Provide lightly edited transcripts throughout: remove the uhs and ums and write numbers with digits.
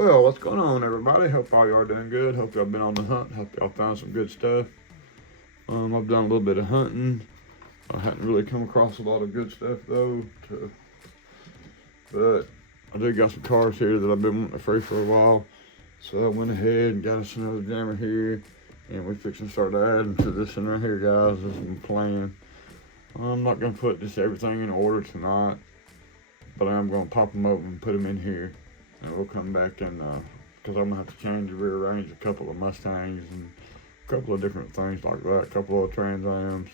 Well, what's going on, everybody? Hope all y'all are doing good. Hope y'all been on the hunt. Hope y'all found some good stuff. I've done a little bit of hunting. I hadn't really come across a lot of good stuff though. But I do got some cars here that I've been wanting to free for a while. So I went ahead and got us another jammer here, and we're fixing to start adding to this one right here, guys. This is my plan. I'm not gonna put just everything in order tonight, but I am gonna pop them open and put them in here. And we'll come back and, because I'm going to have to change and rearrange a couple of Mustangs and a couple of different things like that, a couple of Trans Ams.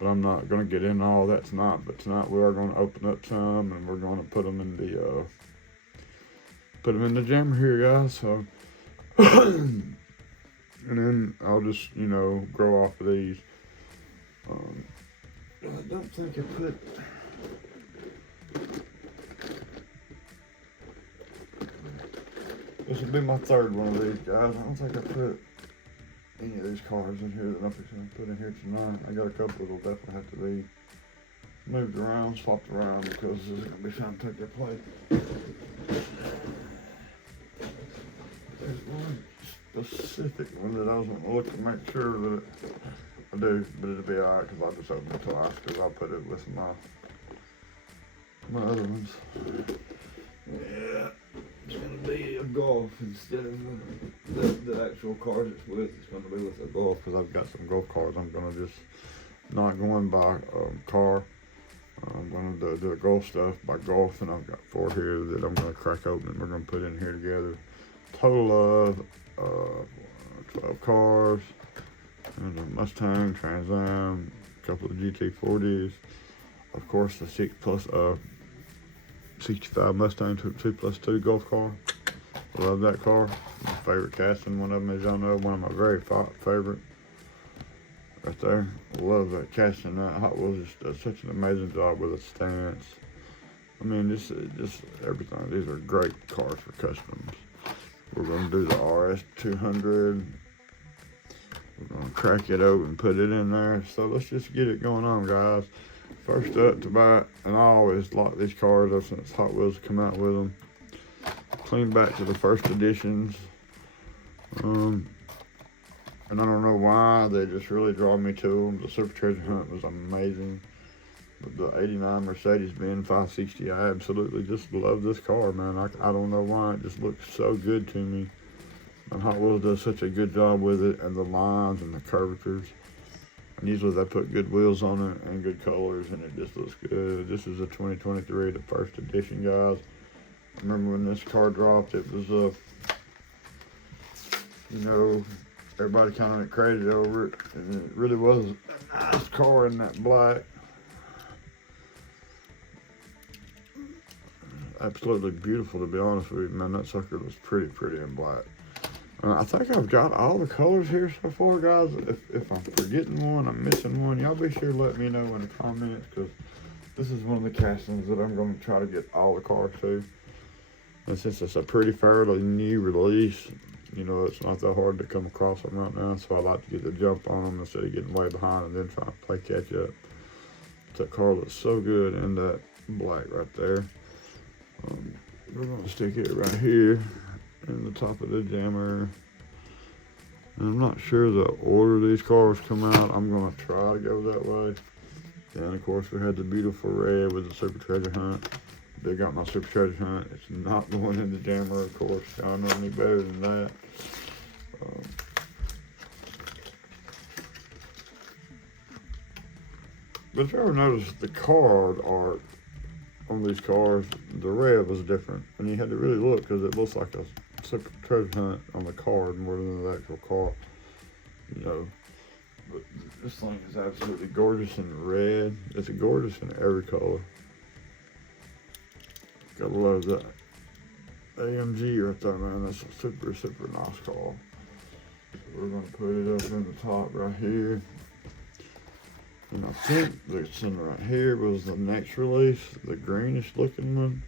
But I'm not going to get into all that tonight. But tonight we are going to open up some, and we're going to put them in the jammer here, guys. So, and then I'll just, grow off of these. I don't think I put. This will be my third one of these, guys. I don't think I put any of these cars in here that I'm fixing to put in here tonight. I got a couple that'll definitely have to be moved around, swapped around, because this is going to be trying to take their place. There's one specific one that I was going to look to make sure that I do, but it'll be alright because I'll just open it twice because I'll put it with my other ones. Yeah. It's going to be a Golf instead of the actual cars it's with. It's going to be with a Golf because I've got some Golf cars. I'm going to just not go and buy a car. I'm going to do the Golf stuff by Golf, and I've got 4 here that I'm going to crack open and we're going to put in here together. Total of 12 cars, and a Mustang, Trans Am, a couple of GT40s, of course the 65 Mustang 2+2 Golf car. Love that car. My favorite casting, one of them, as y'all know, one of my very favorite. Right there. Love that casting. That Hot Wheels just does such an amazing job with the stance. I mean, just everything. These are great cars for customs. We're going to do the RS200. We're going to crack it open and put it in there. So let's just get it going on, guys. First up to buy, and I always like these cars ever since Hot Wheels come out with them. Clean back to the first editions. And I don't know why, they just really draw me to them. The Super Treasure Hunt was amazing. But the 89 Mercedes-Benz 560, I absolutely just love this car, man. I don't know why, it just looks so good to me. And Hot Wheels does such a good job with it, and the lines and the curvatures. And usually they put good wheels on it and good colors, and it just looks good. This is a 2023, the first edition, guys. Remember when this car dropped, it was everybody kind of went crazy over it, and it really was a nice car in that black. Absolutely beautiful, to be honest with you, man. That sucker was pretty in black. I think I've got all the colors here so far, guys. If I'm forgetting one, I'm missing one, y'all be sure to let me know in the comments, because this is one of the castings that I'm going to try to get all the cars to. And since it's a pretty fairly new release, it's not that hard to come across them right now, so I like to get the jump on them instead of getting way behind and then trying to play catch up. That car looks so good in that black right there. We're going to stick it right here in the top of the jammer. And I'm not sure the order these cars come out. I'm going to try to go that way. And of course we had the beautiful red with the Super Treasure Hunt. They got my Super Treasure Hunt. It's not going in the jammer, of course. Y'all know me better than that. But if you ever noticed the card art on these cars, the red was different, and you had to really look because it looks like a Super Treasure Hunt on the card more than the actual car, But this thing is absolutely gorgeous in red. It's gorgeous in every color. Gotta love that AMG right there, man. That's a super nice car. So we're gonna put it up in the top right here. And I think this one right here was the next release, the greenish looking one.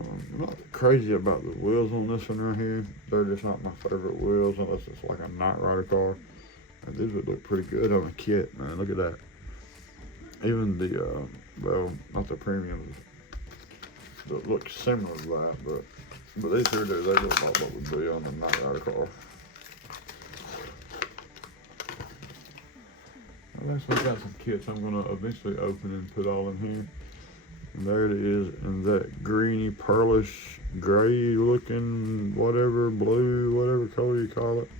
I'm not crazy about the wheels on this one right here. They're just not my favorite wheels unless it's like a Knight Rider car. And these would look pretty good on a kit, man. Look at that. Even the, not the premiums that look similar to that, but But these here do, they look like what would be on a Knight Rider car. I've actually got some kits I'm gonna eventually open and put all in here. And there it is in that greeny, pearlish, gray looking, whatever, blue, whatever color you call it.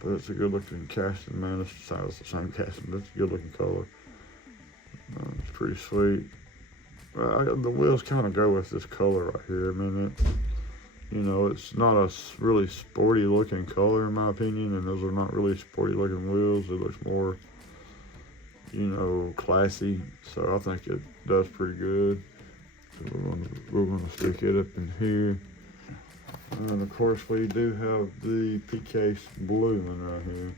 But it's a good looking casting, man. It's the same casting, but it's a good looking color. It's pretty sweet. The wheels kind of go with this color right here. I mean, you know, it's not a really sporty looking color in my opinion, and those are not really sporty looking wheels. It looks more, you know, classy. So I think it does pretty good. So we're gonna stick it up in here. And of course we do have the PK blue one right here.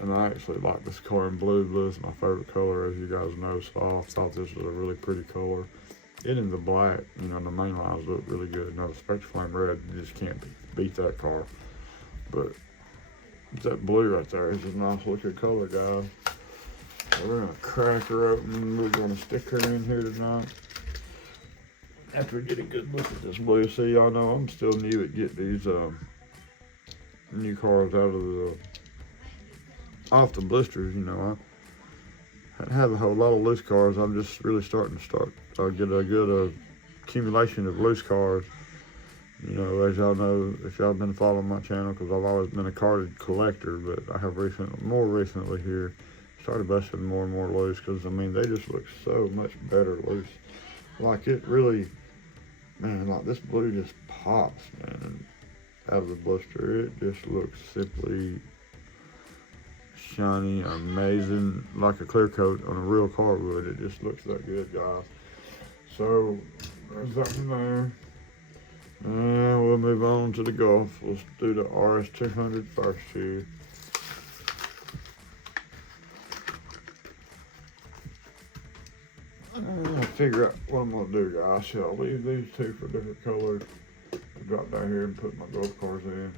And I actually like this car in blue. Blue is my favorite color, as you guys know, so I thought this was a really pretty color. It in the black, you know, the main lines look really good. Now the Spectraflame red, you just can't beat that car. But that blue right there is a nice looking color, guys. So we're gonna crack her open. We're gonna stick her in here tonight. After we get a good look at this blue, see, y'all know I'm still new at getting these new cars off the blisters. You know, I have a whole lot of loose cars. I'm just really starting to get a good accumulation of loose cars. You know, as y'all know, if y'all been following my channel, because I've always been a carded collector, but I have more recently here, started busting more and more loose, because I mean, they just look so much better loose. Like it really, man, like this blue just pops, man, out of the blister. It just looks simply shiny, amazing, like a clear coat on a real car would. It just looks that good, guys. So there's that one there. And we'll move on to the Golf. Let's do the RS200 first here. I'll figure out what I'm gonna do, guys. Shall I leave these two for different colors? I'll drop down here and put my Golf cars in.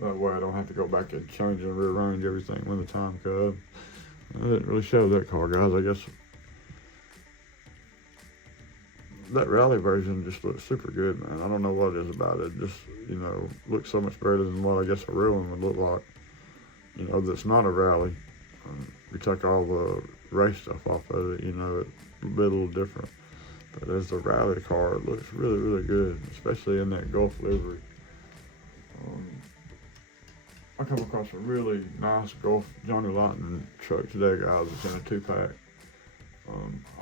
That way I don't have to go back and change and rearrange everything when the time comes. I didn't really show that car, guys. I guess that rally version just looks super good, man. I don't know what it is about it. It just, you know, looks so much better than what I guess a real one would look like. You know, that's not a rally. We take all the race stuff off of it, you know, it's a little different. But as a rally car, it looks really, really good, especially in that Golf livery. I come across a really nice Golf Johnny Lightning truck today, guys. It's in a 2-pack.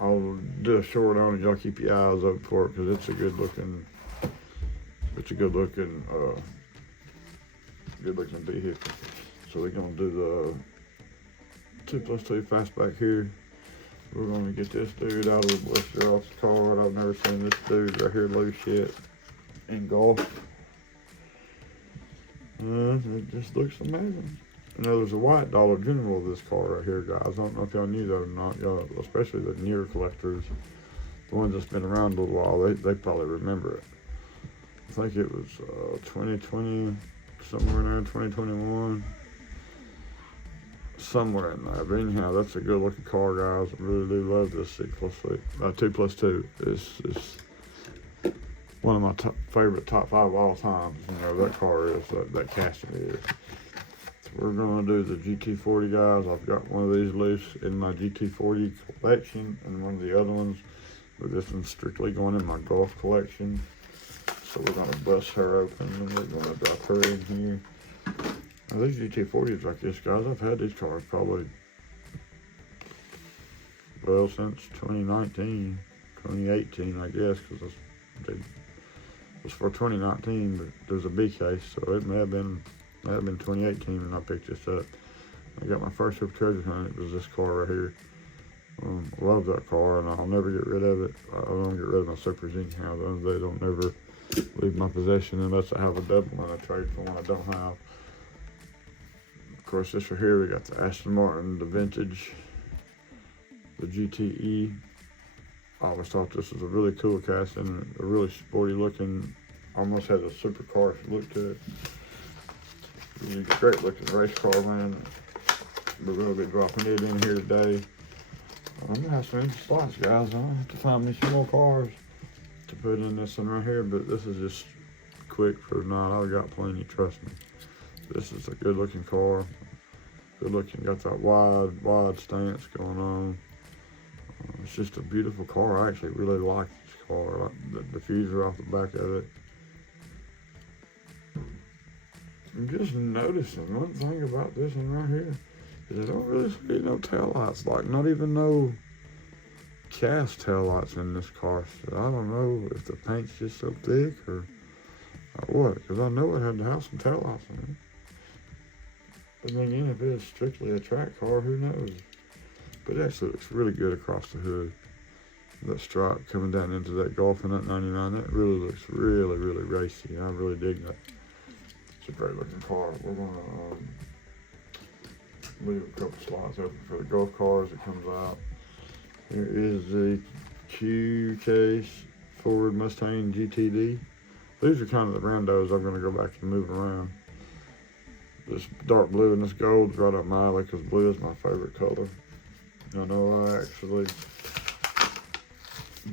I'll do a short on it. Y'all keep your eyes open for it, because it's a good looking vehicle. So we're gonna do the 2+2 fastback here. We're gonna get this dude out of the blister off the car. I've never seen this dude right here loose yet in Golf. It just looks amazing. You know, there's a white Dollar General of this car right here, guys. I don't know if y'all knew that or not. Y'all, especially the newer collectors, the ones that's been around a little while, they probably remember it. I think it was 2020, somewhere in there, 2021, somewhere in there. But anyhow, that's a good looking car, guys. I really do love this 2+2. It's one of my favorite top 5 of all time. You know, that car is, that casting is. So we're gonna do the GT40, guys. I've got one of these loose in my GT40 collection, and one of the other ones, but this one's strictly going in my Golf collection. So we're gonna bust her open, and we're gonna drop her in here. Now these GT40s like this, guys, I've had these cars probably, well, since 2019, 2018, I guess, because it was for 2019, but there's a B case, so it may have been 2018 when I picked this up. I got my first Super Treasure Hunt. It was this car right here. Love that car, and I'll never get rid of it. I don't get rid of my Supers anyhow. They don't never leave my possession unless I have a double and I trade for one I don't have. Of course, this right here, we got the Aston Martin, the vintage, the GTE. I always thought this was a really cool casting, a really sporty looking, almost has a supercar look to it. Really great looking race car, man. We're gonna be dropping it in here today. I'm gonna have some empty slots, guys. I'm gonna have to find me some more cars to put in this one right here, but this is just quick for the night. I've got plenty, trust me. This is a good looking car. Good looking, got that wide stance going on. It's just a beautiful car. I actually really like this car. I like the diffuser off the back of it. I'm just noticing one thing about this one right here is I don't really see no taillights, like not even no cast taillights in this car. So I don't know if the paint's just so thick or what, because I know it had to have some taillights in it. But then again, if it's strictly a track car, who knows? But it actually looks really good across the hood. That stripe coming down into that Golf in that 99, that really looks really, really racy. I really dig that. It's a great looking car. We're gonna leave a couple slots open for the Golf cars that comes out. Here is the Q Case Ford Mustang GTD. These are kind of the randos I'm gonna go back and move around. This dark blue and this gold is right up my alley because blue is my favorite color. I know I actually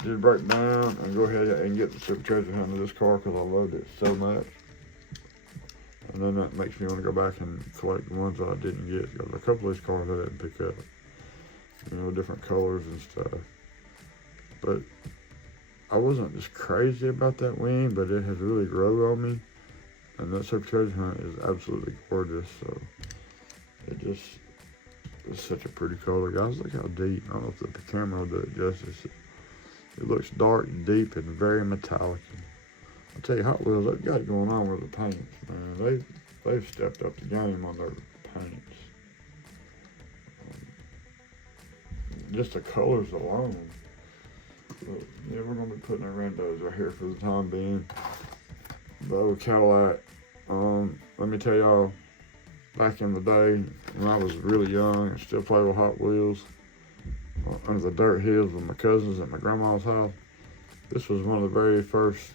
did break down and go ahead and get the Super Treasure Hunt of this car because I loved it so much. And then that makes me want to go back and collect the ones that I didn't get, because a couple of these cars I didn't pick up. You know, different colors and stuff. But I wasn't just crazy about that wing, but it has really grown on me. And that Super Treasure Hunt is absolutely gorgeous. So it just is such a pretty color. Guys, look how deep. I don't know if the camera will do it justice. It looks dark and deep and very metallic. I'll tell you, Hot Wheels, they've got it going on with the paints, man. They've stepped up the game on their paints. Just the colors alone. But, yeah, we're gonna be putting our randos right here for the time being. The old Cadillac. Let me tell y'all, back in the day when I was really young and still played with Hot Wheels under the dirt hills with my cousins at my grandma's house, this was one of the very first.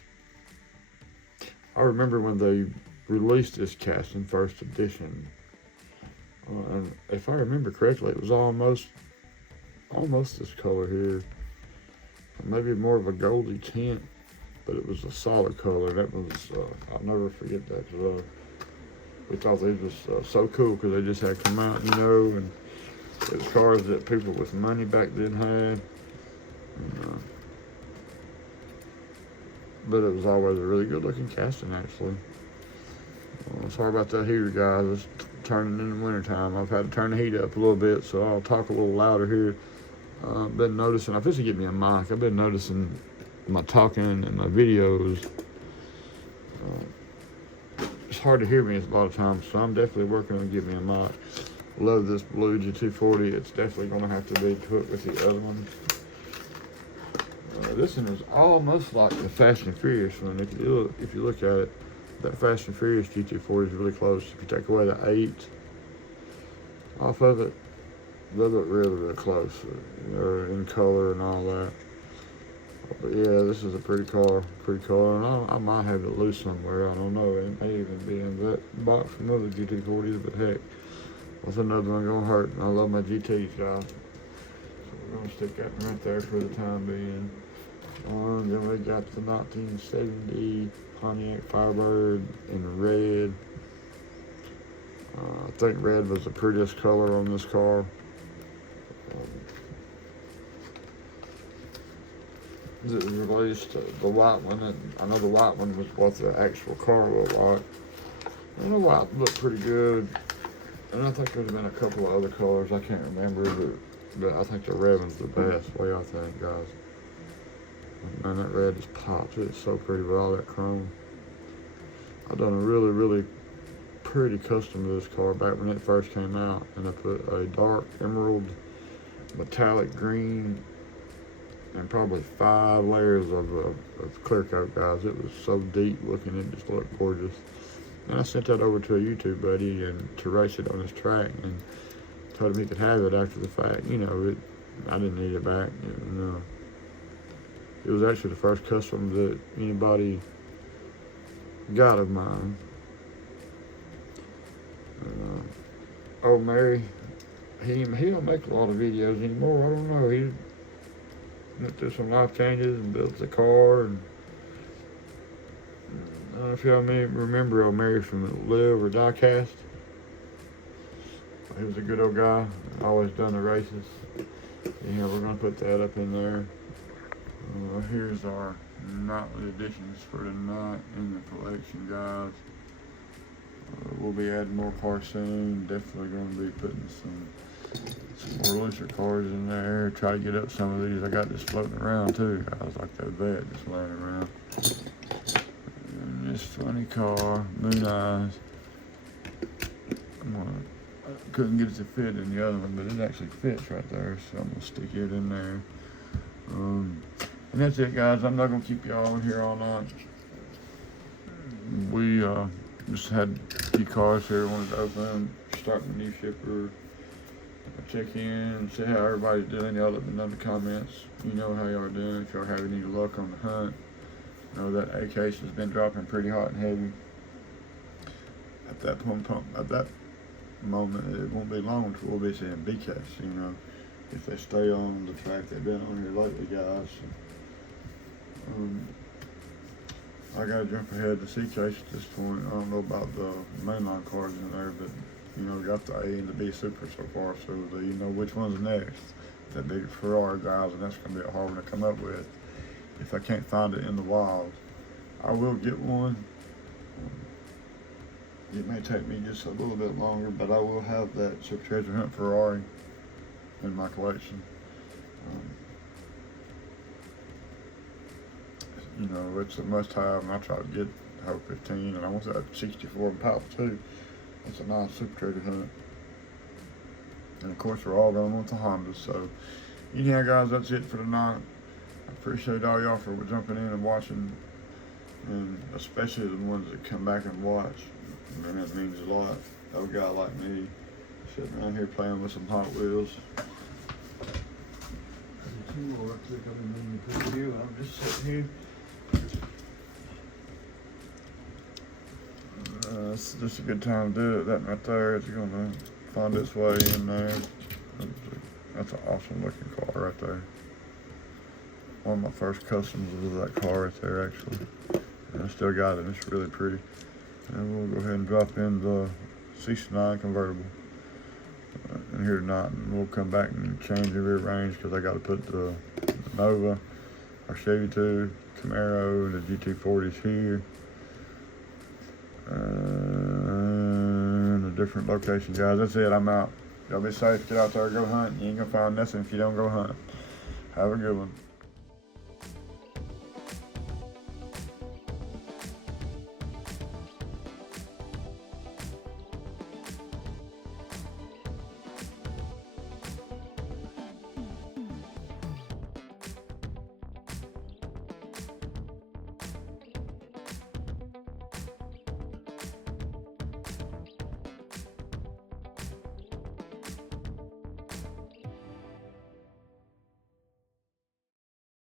I remember when they released this casting, first edition, and if I remember correctly, it was almost this color here, maybe more of a goldy tint, but it was a solid color. That was, I'll never forget that, because we thought they was so cool because they just had come out, you know, and it was cars that people with money back then had. And, but it was always a really good looking casting, actually. Sorry about that heater, guys. It's turning in the winter time. I've had to turn the heat up a little bit, so I'll talk a little louder here. I've been noticing, I have to get me a mic. I've been noticing my talking and my videos. It's hard to hear me a lot of times, so I'm definitely working on getting me a mic. Love this blue G240. It's definitely going to have to be put with the other one. This one is almost like the Fast and Furious one. If you look at it, that Fast and Furious GT40 is really close. If you take away the 8 off of it, they look really, really close. In color and all that. But yeah, this is a pretty car, and I might have it loose somewhere. I don't know. It may even be in that box from other GT40s, but heck, what's another one gonna hurt? I love my GTs, guys. So we're gonna stick that right there for the time being. Then we got the 1970 Pontiac Firebird in red. I think red was the prettiest color on this car. It was released, the white one, and I know the white one was what the actual car looked like. And the white looked pretty good. And I think there's been a couple of other colors, I can't remember, but I think the red one's the best, way I think, guys. Man, that red just pops. It's so pretty with all that chrome. I've done a really, really pretty custom to this car back when it first came out, and I put a dark emerald metallic green and probably 5 layers of clear coat, guys. It was so deep looking, it just looked gorgeous. And I sent that over to a YouTube buddy and to race it on his track, and told him he could have it after the fact. You know, I didn't need it back. No. It was actually the first custom that anybody got of mine. Oh, Mary, he don't make a lot of videos anymore. I don't know. He went through some life changes and built the car, and I don't know if y'all remember O'Mary from Live or Die Cast. He was a good old guy, always done the races. Yeah, we're gonna put that up in there. Here's our nightly editions for tonight in the collection, guys. We'll be adding more cars soon. Definitely gonna be putting some more looser cars in there. Try to get up some of these. I got this floating around too. I was like that vet just laying around. And this funny car, Moon Eyes. I couldn't get it to fit in the other one, but it actually fits right there, so I'm gonna stick it in there. And that's it, guys. I'm not gonna keep y'all here all night. We just had a few cars here. Wanted to open, starting a new shipper. Check in and see how everybody's doing. Y'all let me know in the comments. You know how y'all doing. If y'all have any luck on the hunt. I know that A case has been dropping pretty hot and heavy. At that moment, it won't be long until we'll be seeing B case. You know, if they stay on the track they've been on here lately, guys. I gotta jump ahead to C case at this point. I don't know about the mainline cars in there, but you know, we got the A and the B Super so far, so you know which one's next. That big Ferrari, guys, and that's gonna be a hard one to come up with. If I can't find it in the wild, I will get one. It may take me just a little bit longer, but I will have that Super Treasure Hunt Ferrari in my collection. You know, it's a must-have, and I try to get Hope 15, and I want that 64 Impala too. It's a nice Super Treasure Hunt. And of course, we're all going with the Hondas. So, anyhow, guys, that's it for tonight. I appreciate all y'all for jumping in and watching, and especially the ones that come back and watch. Man, that means a lot. A guy like me sitting around here playing with some Hot Wheels. I'm just sitting here. It's just a good time to do it. That right there is gonna find its way in there. That's an awesome looking car right there. One of my first customs was that car right there, actually. And I still got it. It's really pretty. And we'll go ahead and drop in the 69 convertible in here tonight, and we'll come back and change and rearrange because I got to put the Nova, our Chevy 2, Camaro, and the GT40s here. And a different location, guys. That's it. I'm out. Y'all be safe. Get out there. Go hunt. You ain't gonna find nothing if you don't go hunt. Have a good one.